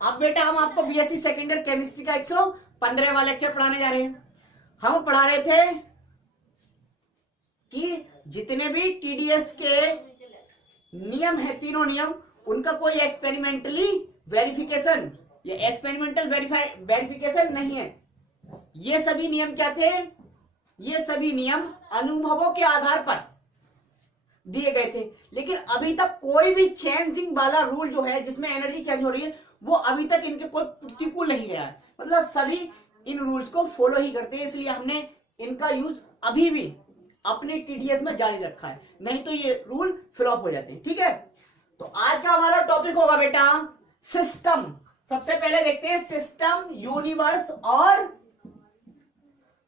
अब बेटा हम आपको बीएससी सेकेंड ईयर केमिस्ट्री का 115वां लेक्चर पढ़ाने जा रहे हैं। हम पढ़ा रहे थे कि जितने भी टीडीएस के नियम है, तीनों नियम, उनका कोई एक्सपेरिमेंटली वेरिफिकेशन या एक्सपेरिमेंटल वेरिफिकेशन नहीं है। ये सभी नियम क्या थे? ये सभी नियम अनुभवों के आधार पर दिए गए थे, लेकिन अभी तक कोई भी चेंजिंग वाला रूल जो है जिसमें एनर्जी चेंज हो रही है वो अभी तक इनके कोई प्रतिकूल नहीं गया है। मतलब सभी इन रूल्स को फॉलो ही करते हैं, इसलिए हमने इनका यूज अभी भी अपने टीडीएस में जारी रखा है, नहीं तो ये रूल फ्लॉप हो जाते हैं। ठीक है, तो आज का हमारा टॉपिक होगा बेटा सिस्टम। सबसे पहले देखते हैं सिस्टम, यूनिवर्स और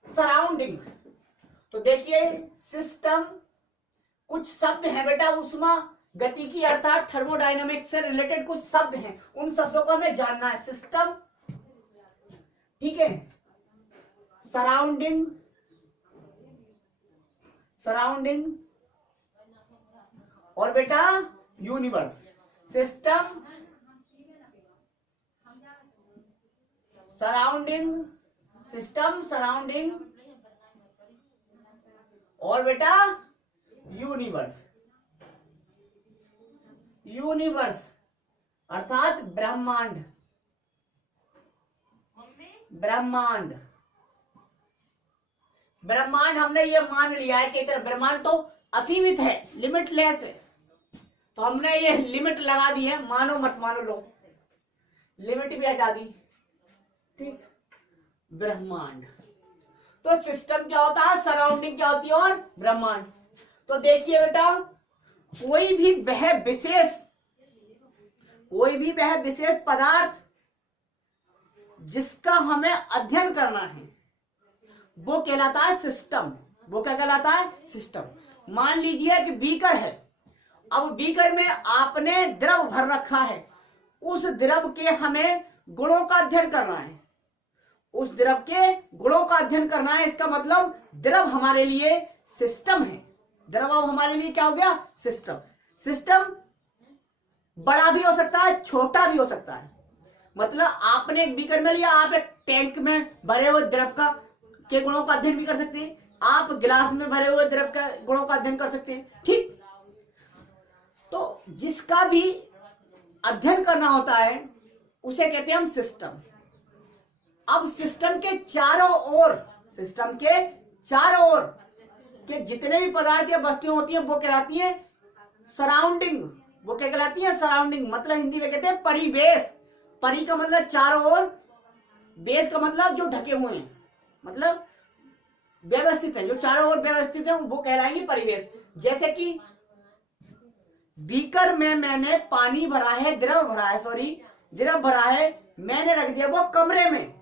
सराउंडिंग। तो देखिए सिस्टम, कुछ शब्द हैं बेटा उष्मा गतिकी अर्थात थर्मोडायनामिक्स से रिलेटेड कुछ शब्द हैं, उन शब्दों को हमें जानना है। सिस्टम, ठीक है, सराउंडिंग, सराउंडिंग और बेटा universe. System, surrounding, system, surrounding और बेटा यूनिवर्स। यूनिवर्स अर्थात ब्रह्मांड, ब्रह्मांड। ब्रह्मांड हमने ये मान लिया है कि ब्रह्मांड तो असीमित है, लिमिटलेस है, तो हमने ये लिमिट लगा दी है, मानो मत मानो लो, लिमिट भी हटा दी। ठीक, ब्रह्मांड। तो सिस्टम क्या होता है, सराउंडिंग क्या होती है और ब्रह्मांड। तो देखिए बेटा कोई भी वह विशेष पदार्थ जिसका हमें अध्ययन करना है वो कहलाता है सिस्टम। वो क्या कहलाता है? सिस्टम। मान लीजिए कि बीकर है, अब बीकर में आपने द्रव भर रखा है, उस द्रव के हमें गुणों का अध्ययन करना है, उस द्रव के गुणों का अध्ययन करना है। इसका मतलब द्रव हमारे लिए सिस्टम है। द्रव अब हमारे लिए क्या हो गया? सिस्टम। सिस्टम बड़ा भी हो सकता है, छोटा भी हो सकता है। मतलब आपने एक बीकर में लिया, आप एक टैंक में भरे हुए द्रव का के गुणों का अध्ययन भी कर सकते हैं, आप गिलास में भरे हुए द्रव का गुणों का अध्ययन कर सकते हैं। ठीक, तो जिसका भी अध्ययन करना होता है उसे कहते हैं हम सिस्टम। अब सिस्टम के चारों ओर, सिस्टम के चारों ओर के जितने भी पदार्थ या वस्तुएं होती हैं वो कहलाती हैं सराउंडिंग। वो क्या कहलाती है? सराउंडिंग। मतलब हिंदी में कहते हैं परिवेश। परि का मतलब चारों ओर, बेस का मतलब जो ढके हुए हैं, मतलब व्यवस्थित है, जो चारों ओर व्यवस्थित है वो कहलाएंगे परिवेश। जैसे कि बीकर में मैंने पानी भरा है, द्रव भरा है, मैंने रख दिया वो कमरे में।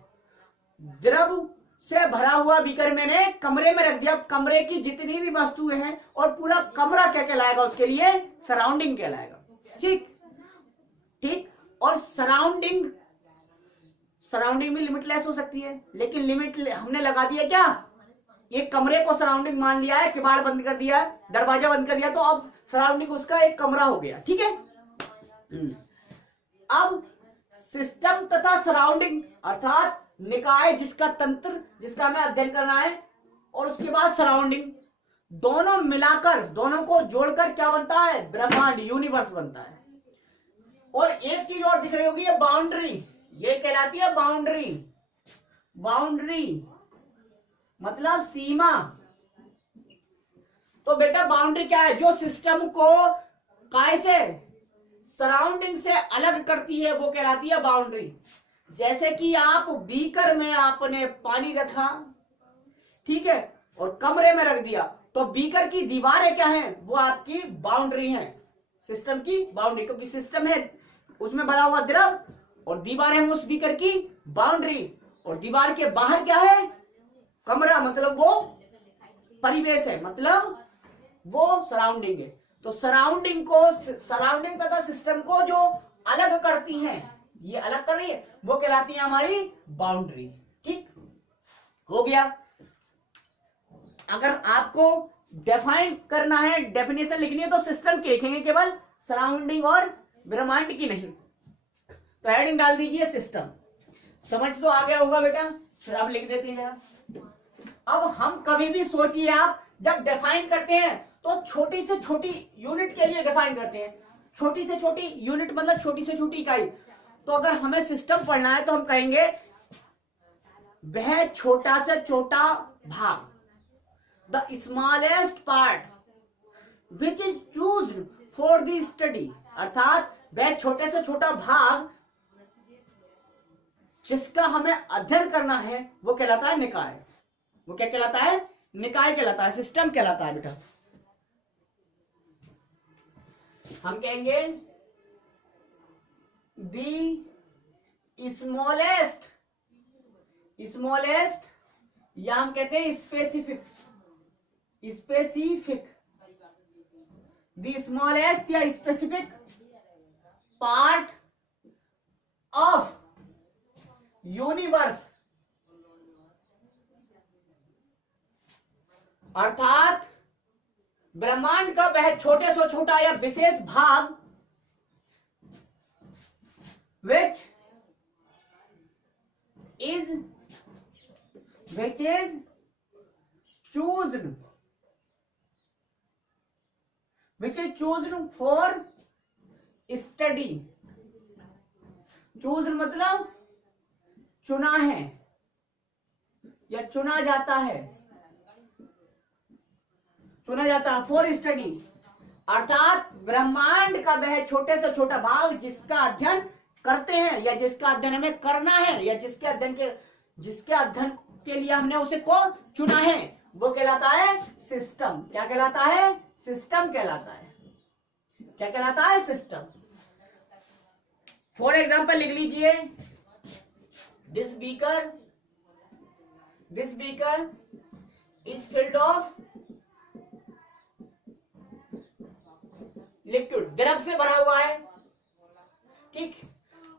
द्रव से भरा हुआ बीकर मैंने कमरे में रख दिया। कमरे की जितनी भी वस्तुएं हैं और पूरा कमरा क्या कहलाएगा? उसके लिए सराउंडिंग कहलाएगा। ठीक ठीक। और सराउंडिंग भी लिमिटलेस हो सकती है, लेकिन लिमिट हमने लगा दिया क्या? ये कमरे को सराउंडिंग मान लिया है, किवाड़ बंद कर दिया, दरवाजा बंद कर दिया, तो अब सराउंडिंग उसका एक कमरा हो गया। ठीक है। अब सिस्टम तथा सराउंडिंग अर्थात निकाय, जिसका तंत्र, जिसका हमें अध्ययन करना है, और उसके बाद सराउंडिंग, दोनों मिलाकर, दोनों को जोड़कर क्या बनता है? ब्रह्मांड, यूनिवर्स बनता है। और एक चीज और दिख रही होगी, ये बाउंड्री, ये कहलाती है बाउंड्री। बाउंड्री मतलब सीमा। तो बेटा बाउंड्री क्या है? जो सिस्टम को काय से, सराउंडिंग से अलग करती है वो कहलाती है बाउंड्री। जैसे कि आप बीकर में आपने पानी रखा, ठीक है, और कमरे में रख दिया, तो बीकर की दीवारें क्या है? वो आपकी बाउंड्री है, सिस्टम की बाउंड्री। क्योंकि सिस्टम है, उसमें भरा हुआ द्रव, और दीवार है उस बीकर की बाउंड्री, और दीवार के बाहर क्या है? कमरा, मतलब वो परिवेश है, मतलब वो सराउंडिंग है। तो सराउंडिंग तथा सिस्टम को जो अलग करती हैं, ये अलग कर रही है, वो कहलाती है हमारी बाउंड्री। ठीक हो गया। अगर आपको डिफाइन करना है, डेफिनेशन लिखनी है, तो सिस्टम की लिखेंगे केवल, सराउंडिंग और ब्रह्मांड की नहीं। तो हेडिंग डाल दीजिए सिस्टम। समझ तो आ गया होगा बेटा। फिर आप लिख देते हैं जरा। अब हम कभी भी सोचिए, आप जब डिफाइन करते हैं तो छोटी से छोटी यूनिट के लिए डिफाइन करते हैं। छोटी से छोटी यूनिट मतलब छोटी से छोटी इकाई। तो अगर हमें सिस्टम पढ़ना है तो हम कहेंगे वह छोटा से छोटा भाग, the smallest part which is choose for the study, अर्थात वह छोटे से छोटा भाग जिसका हमें अध्ययन करना है वो कहलाता है निकाय। वो क्या कहलाता है? निकाय कहलाता है, सिस्टम कहलाता है बेटा। हम कहेंगे दी स्मॉलेस्ट, स्मॉलेस्ट या हम कहते हैं स्पेसिफिक, स्पेसिफिक, द स्मॉलेस्ट या स्पेसिफिक पार्ट ऑफ यूनिवर्स, अर्थात ब्रह्मांड का वह छोटे से छोटा या विशेष भाग which is chosen for study। chosen मतलब चुना है या चुना जाता है, चुना जाता है फॉर स्टडी, अर्थात ब्रह्मांड का वह छोटे से छोटा भाग जिसका अध्ययन करते हैं या जिसका अध्ययन हमें करना है या जिसके अध्ययन के लिए हमने उसे को चुना है वो कहलाता है सिस्टम। क्या कहलाता है? सिस्टम कहलाता है। क्या कहलाता है? सिस्टम। फॉर एग्जाम्पल लिख लीजिए, this beaker is filled of liquid, द्रव से भरा हुआ है। ठीक,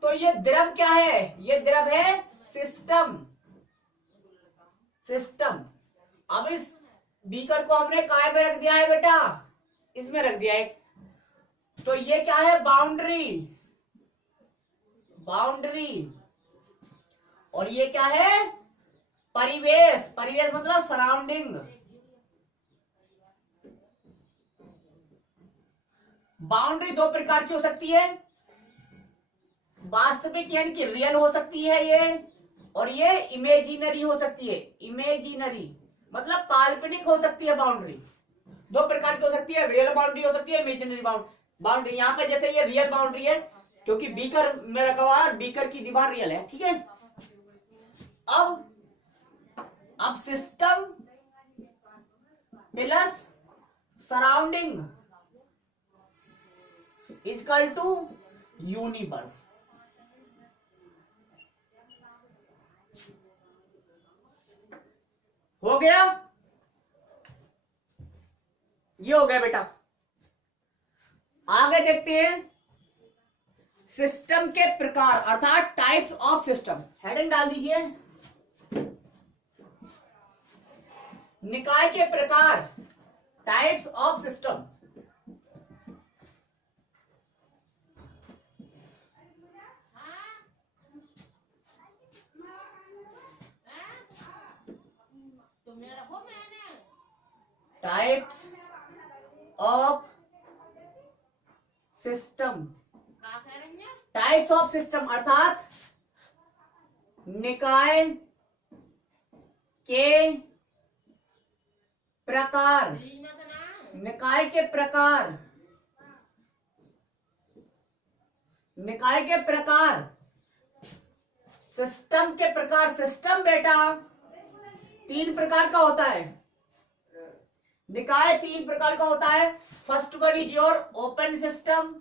तो ये द्रव क्या है? ये द्रव है सिस्टम। सिस्टम। अब इस बीकर को हमने काय में रख दिया है बेटा? इसमें रख दिया है। तो ये क्या है? Boundary, boundary. और ये क्या है? परिवेश। परिवेश मतलब सराउंडिंग। बाउंड्री दो प्रकार की हो सकती है, वास्तविक यानी कि रियल हो सकती है ये, और ये इमेजिनरी हो सकती है। इमेजिनरी मतलब काल्पनिक हो सकती है बाउंड्री। दो प्रकार की हो सकती है, रियल बाउंड्री हो सकती है, इमेजिनरी बाउंड्री। यहाँ पे जैसे ये रियल बाउंड्री है क्योंकि बीकर में रखा हुआ है, बीकर की दीवार रियल है। ठीक है। अब system plus surrounding equal to universe. हो गया? ये हो गया बेटा। आगे देखते हैं सिस्टम के प्रकार अर्थात टाइप्स ऑफ सिस्टम। हेडिंग डाल दीजिए, निकाय के प्रकार, types of system. Types of system, types of system अर्थात निकाय के प्रकार। निकाय के प्रकार, निकाय के प्रकार, सिस्टम के प्रकार। सिस्टम बेटा तीन प्रकार का होता है। निकाय तीन प्रकार का होता है। First one is your open system,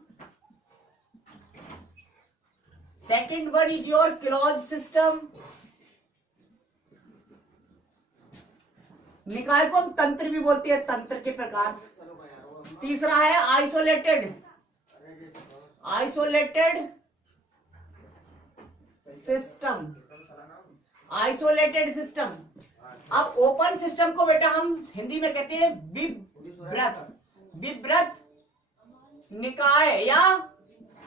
second one is your close system. निकाय को हम तंत्र भी बोलते हैं, तंत्र के प्रकार। तीसरा है isolated, isolated system, isolated system. अब ओपन सिस्टम को बेटा हम हिंदी में कहते हैं विवृत, विवृत निकाय या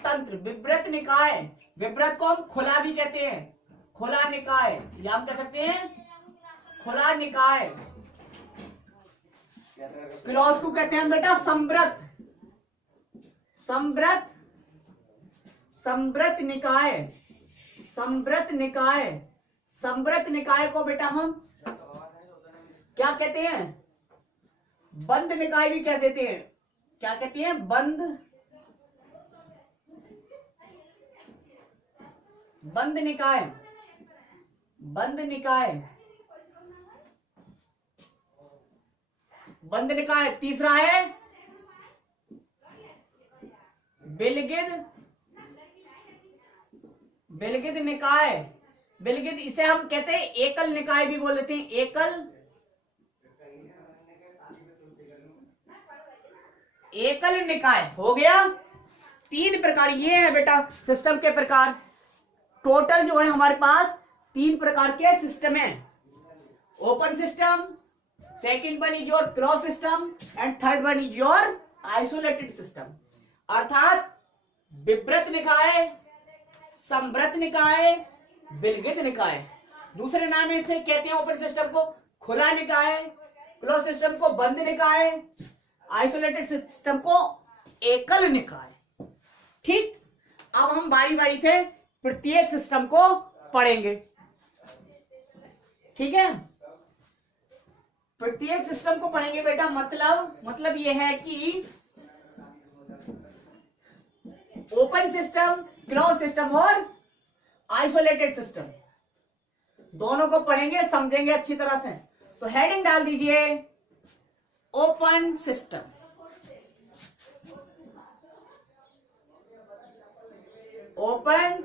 तंत्र, विवृत निकाय विवृत को हम खुला भी कहते हैं, खुला निकाय, या हम कह सकते हैं खुला निकाय। क्लोज को कहते हैं बेटा संवृत, संवृत, संवृत निकाय, संवृत निकाय। संवृत निकाय को बेटा हम क्या कहते हैं? बंद निकाय भी कह देते हैं। क्या कहते हैं? बंद, बंद निकाय, बंद निकाय, बंद निकाय। तीसरा है बिलगिद, बिलगिद निकाय। बिलगिद, इसे हम कहते हैं एकल निकाय भी बोल देते हैं, एकल, एकल निकाय। हो गया। 3 प्रकार ये है बेटा सिस्टम के प्रकार। टोटल जो है हमारे पास 3 प्रकार के सिस्टम है। Open system, second one is your close system and third one is your isolated system. अर्थात विवृत निकाय, संवृत निकाय, बिलगिद निकाय। दूसरे नाम से कहते हैं ओपन सिस्टम को खुला निकाय, क्लोज सिस्टम को बंद निकाय, आइसोलेटेड सिस्टम को एकल निकाय। ठीक, अब हम बारी बारी से प्रत्येक सिस्टम को पढ़ेंगे। ठीक है, प्रत्येक सिस्टम को पढ़ेंगे बेटा। मतलब यह है कि ओपन सिस्टम, क्लोज सिस्टम और आइसोलेटेड सिस्टम दोनों को पढ़ेंगे, समझेंगे अच्छी तरह से। तो हेडिंग डाल दीजिए ओपन सिस्टम। ओपन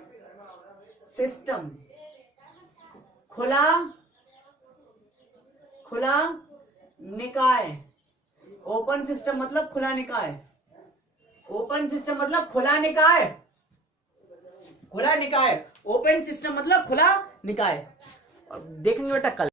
सिस्टम, खुला, खुला निकाय। ओपन सिस्टम मतलब खुला निकाय, ओपन सिस्टम मतलब खुला निकाय, खुला निकाय। ओपन सिस्टम मतलब खुला निकाय। देखेंगे बेटा कल।